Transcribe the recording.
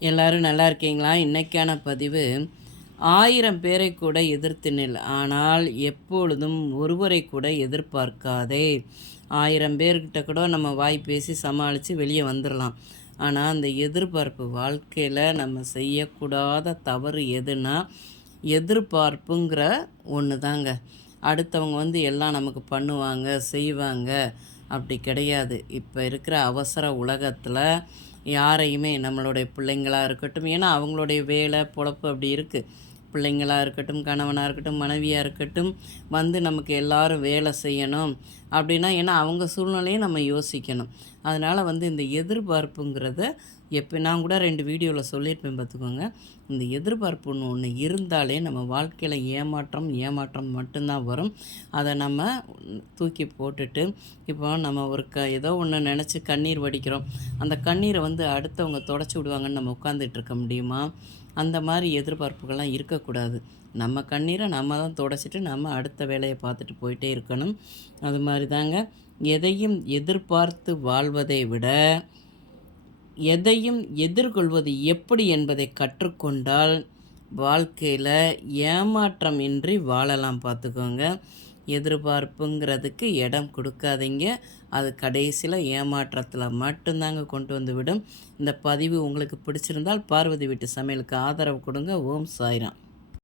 எல்லாரும் நல்லா இருக்கீங்களா? இன்றைக்கான பதிவு ஆயிரம் பேரை கூட எதிர்த்து நில் ஆனால் எப்பொழுதும் ஒருவரை கூட எதிர்பார்க்காதே. ஆயிரம் பேர்கிட்ட கூட நம்ம வாய் பேசி சமாளித்து வெளியே வந்துடலாம் ஆனால் அந்த எதிர்பார்ப்பு வாழ்க்கையில் நம்ம செய்யக்கூடாத தவறு எதுனா எதிர்பார்ப்புங்கிற ஒன்று தாங்க அடுத்தவங்க வந்து எல்லாம் நமக்கு பண்ணுவாங்க செய்வாங்க. அப்படி கிடையாது. இப்போ இருக்கிற அவசர உலகத்தில் யாரையுமே நம்மளுடைய பிள்ளைங்களாக இருக்கட்டும் ஏன்னா அவங்களுடைய வேலை பொழப்பு அப்படி இருக்குது பிள்ளைங்களாக இருக்கட்டும் கணவனாக இருக்கட்டும் மனைவியாக இருக்கட்டும் வந்து நமக்கு எல்லாரும் வேலை செய்யணும். அப்படின்னா ஏன்னா அவங்க சூழ்நிலையை நம்ம யோசிக்கணும். அதனால் வந்து இந்த எதிர்பார்ப்புங்கிறத எப்போ நான் கூட ரெண்டு வீடியோவில் சொல்லியிருப்பேன் பார்த்துக்கோங்க. இந்த எதிர்பார்ப்புன்னு ஒன்று இருந்தாலே நம்ம வாழ்க்கையில் ஏமாற்றம் ஏமாற்றம் மட்டும்தான் வரும். அதை நம்ம தூக்கி போட்டுட்டு இப்போ நம்ம ஒரு க ஏதோ ஒன்று நினச்சி கண்ணீர் வடிக்கிறோம். அந்த கண்ணீரை வந்து அடுத்தவங்க தொடச்சி விடுவாங்கன்னு நம்ம உட்காந்துட்டு இருக்க முடியுமா? அந்த மாதிரி எதிர்பார்ப்புகள்லாம் இருக்கக்கூடாது. நம்ம கண்ணீரை நம்ம தான் தொடச்சிட்டு நம்ம அடுத்த வேலையை பார்த்துட்டு போயிட்டே இருக்கணும். அது மாதிரி மாதிரி தாங்க எதையும் எதிர்பார்த்து வாழ்வதை விட எதையும் எதிர்கொள்வது எப்படி என்பதை கற்றுக்கொண்டால் வாழ்க்கையில் ஏமாற்றம் இன்றி வாழலாம் பார்த்துக்கோங்க. எதிர்பார்ப்புங்கிறதுக்கு இடம் கொடுக்காதீங்க. அது கடைசியில் ஏமாற்றத்தில் மட்டும்தாங்க கொண்டு வந்து விடும் இந்த பதிவு உங்களுக்கு பிடிச்சிருந்தால் பார்வதி வீட்டு சமையலுக்கு ஆதரவு கொடுங்க. ஓம் சாய்ராம்.